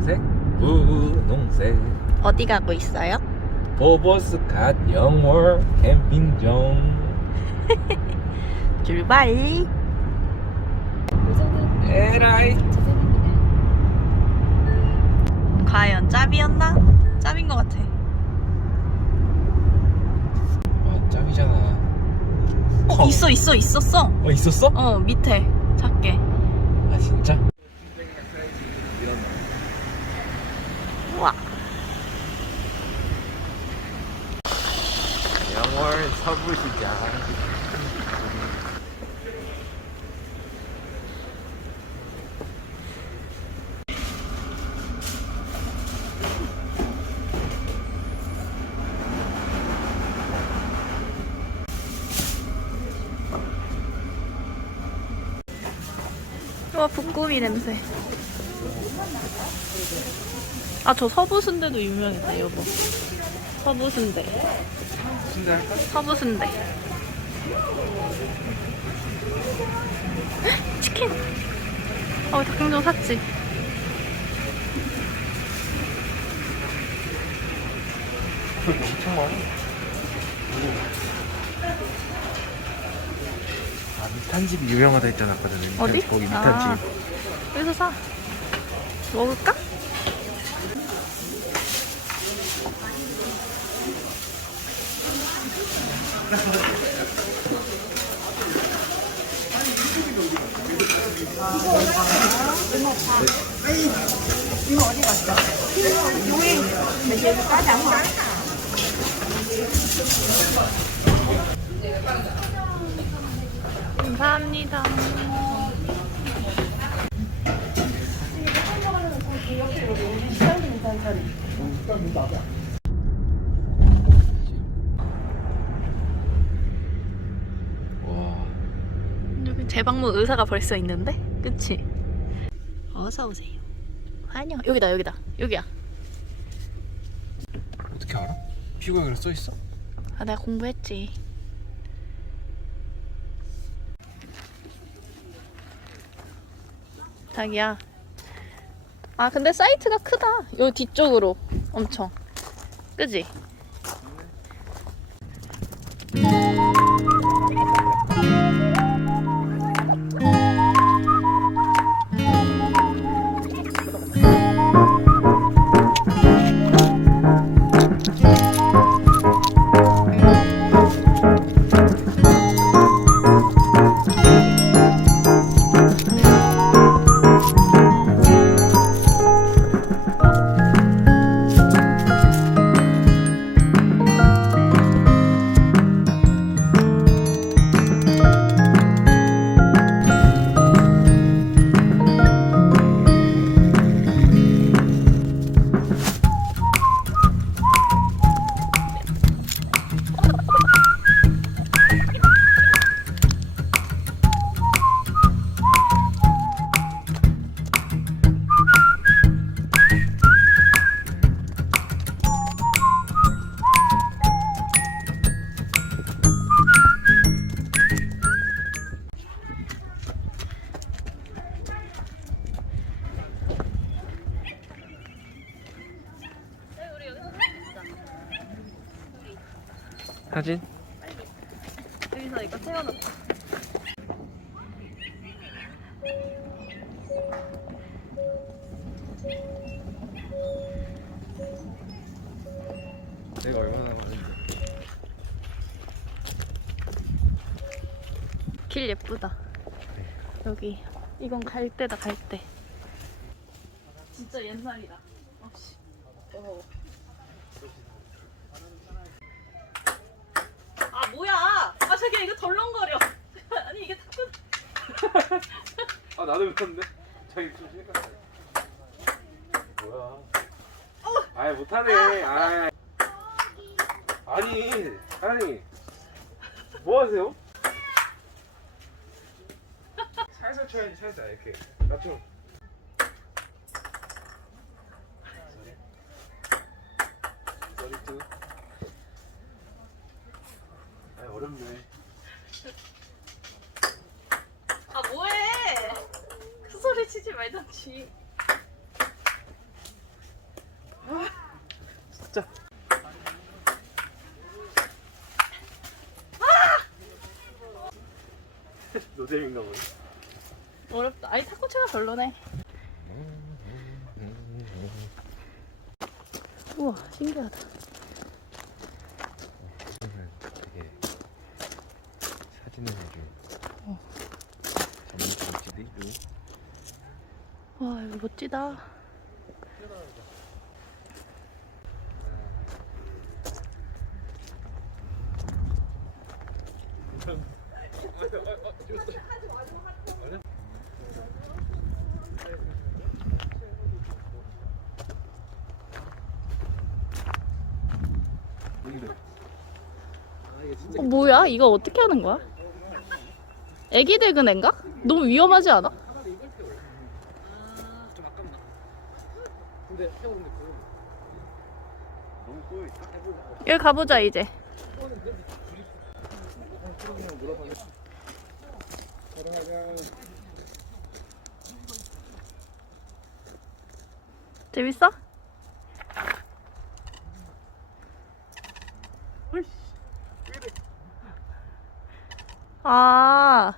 분홍색 분홍색 어디 가고 있어요? 보보스캇 영월 캠핑장 출발. 에라이 과연 짭이었나? 짭인 것 같아. 아 짭이잖아 어, 있어 있어 있었어. 어 있었어? 어 밑에 작게. 아 진짜? 우와. 영월 서부 시장 우와 북구미 냄새. 아 저 서부 순대도 유명했다 여보. 서부 순대. 순대 할까? 서부 순대. 치킨. 어 닭강정 샀지. 엄청 많아 아 미탄집이 유명하다 했잖아 아까 전에 미탄, 어디? 거기 아, 미탄집 여기서 사. 먹을까? 감사합니다. 와 재방문 의사가 벌써 있는데? 그치? 어서 오세요. 환영. 여기다 여기다 여기야. 어떻게 알아? 피부에 써 있어? 아 내가 공부했지. 자기야. 아 근데 사이트가 크다. 여기 뒤쪽으로 엄청. 그지? 길 예쁘다. 여기 이건 갈 때다 갈 때. 진짜 옛날이다. 아씨. 어. 아 뭐야? 아 자기야 이거 덜렁거려. 아니 이게 탁 아 나도 그런데 자기 좀 실까 뭐야 아이 못하네 아이 아니 아니 뭐 하세요? 쳐야지 살살 이렇게 낮춰 아 어렵네. 아 뭐해? 그 소리 치지 말던지. 진짜. 아! 노잼인가 보네. 어렵다. 아니 탁구채가 별로네. 우와 신기하다. 되게 사진을 해줘. 어. 찍기도 해줘. 와 이거 멋지다. 어, 뭐야? 이거 어떻게 하는 거야? 애기들 그네인가? 너무 위험하지 않아? 여기 가보자 이제. 재밌어? 아,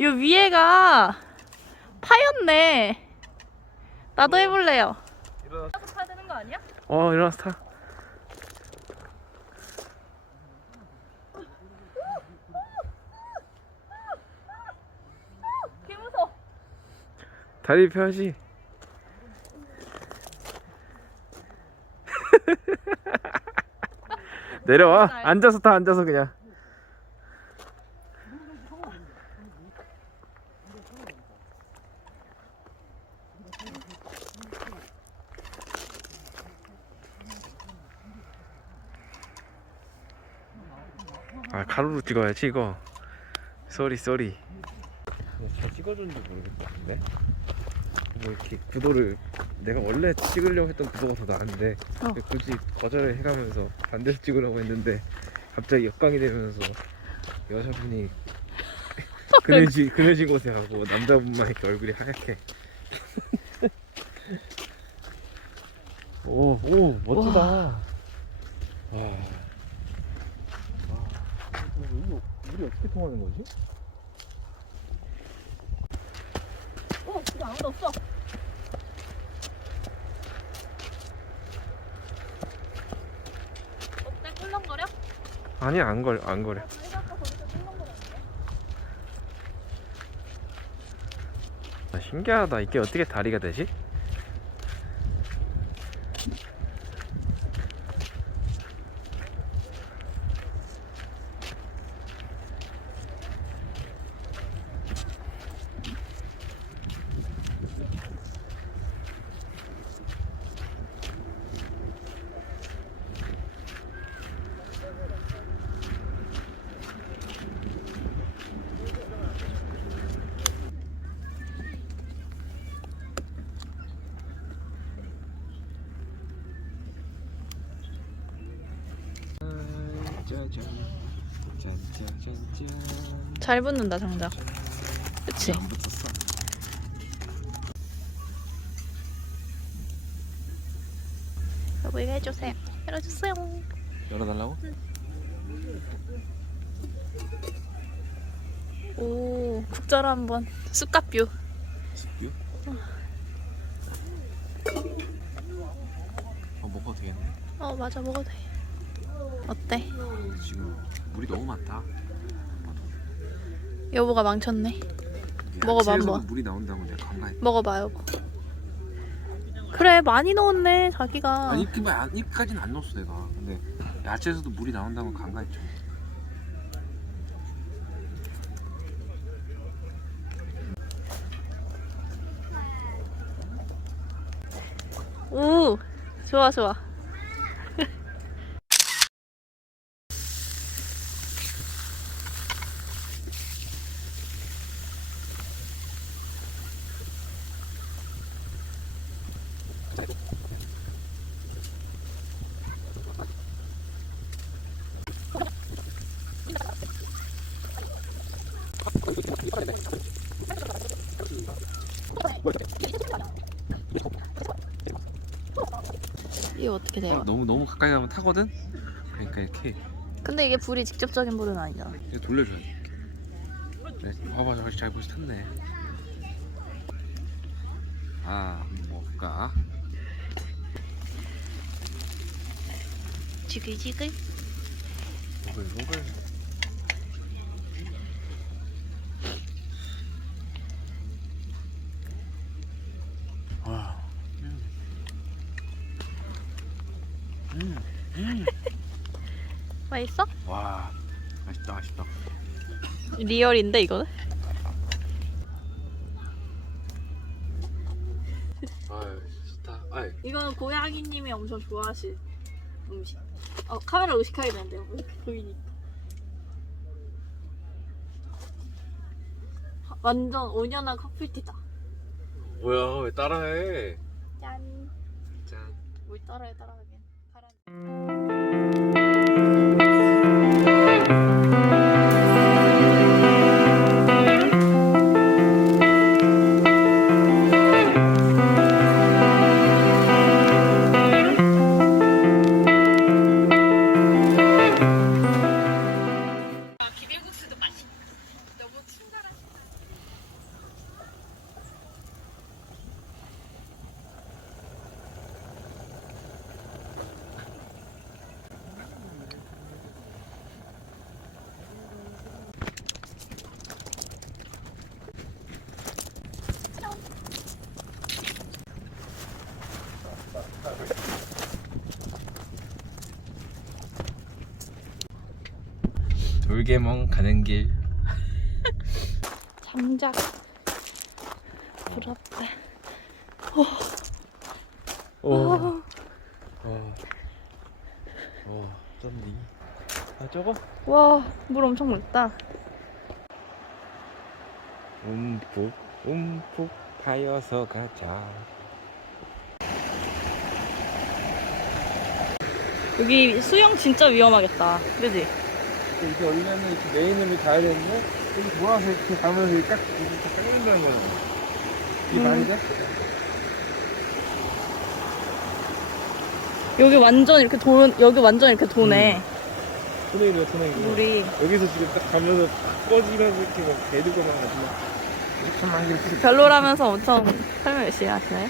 요 위에가 파였네. 나도 해볼래요. 일어나. 나도 타야 되는 거 아니야? 어 일어나서 타. 개 무서. 다리 펴야지. 내려와. 앉아서 타. 앉아서 그냥. 아 가로로 찍어야지 이거. 쏘리 쏘리. 잘 찍어줬는지 모르겠는데. 뭐 이렇게 구도를 내가 원래 찍으려고 했던 구도가 더 나은데 어. 굳이 거절을 해가면서 반대로 찍으려고 했는데 갑자기 역광이 되면서 여자분이 그늘지 그늘진 곳에 가고 남자분만 이렇게 얼굴이 하얗게 오오 멋지다 와. 와. 물이 어떻게 통하는 거지? 어, 지금 아무도 없어. 어때? 꿀렁거려? 아니 안 걸 안 거려 저희가 아까 거기서 꿀렁거렸는데. 아, 신기하다 이게 어떻게 다리가 되지? 짜잔 잘 붙는다 장작. 그치? 안 붙었어 여보이가 해주세요. 열어주세요. 열어달라고? 오, 국자로 한번 쑥갓뷰. 습뷰? 어 먹어도 되겠네 어, 맞아 먹어도 돼. 어때? 지금 물이 너무 많다 여보가 망쳤네. 먹어봐, 한번. 물이 나온다고 내가 간가해 먹어봐 여보. 그래 많이 넣었네 자기가. 아니 입까지는 안 넣었어 내가 근데 야채에서도 물이 나온다고 간가했죠 오, 좋아 좋아. 어떻게 돼요? 너무 너무 가까이 가면 타거든? 그러니까 이렇게 근데 이게 불이 직접적인 불은 아니잖아. 이렇게 돌려줘야 돼 그래, 봐봐 저기 잘 보시 탔네 아 뭘까 지글지글. 보글보글 와 음. 음. 음. 맛있어? 와 맛있다 맛있다 리얼인데 이거는? 아유 좋다 아유 이거는 고양이님이 엄청 좋아하실 음식. 어 카메라 의식하게. 왜 이렇게 보이니까. 완전 온연한 커플티다. 뭐야 왜 따라해 짠. 짠 뭘 따라해 따라하긴. 가라. 돌개멍 가는 길 장작. 부럽다. 오. 어. 어. 어, 쩐디. 아, 저거? 와, 물 엄청 맑다. 움푹, 움푹 파여서 가자. 여기 수영 진짜 위험하겠다. 그지? 이렇게 원래는 이렇게 메인으로 가야 되는데, 여기 돌아서 이렇게 가면서 이렇게 딱, 이렇게 깎는다는 거야. 이게 음. 말이 돼? 여기 완전 이렇게 돈, 여기 완전 이렇게 도네. 토네이도야, 토네이도. 물이. 여기서 지금 딱 가면서 딱 꺼지면서 이렇게 막 개들거나 가지고 막 이렇게 막 이렇게 별로라면서 엄청 설명 열심히 하시네.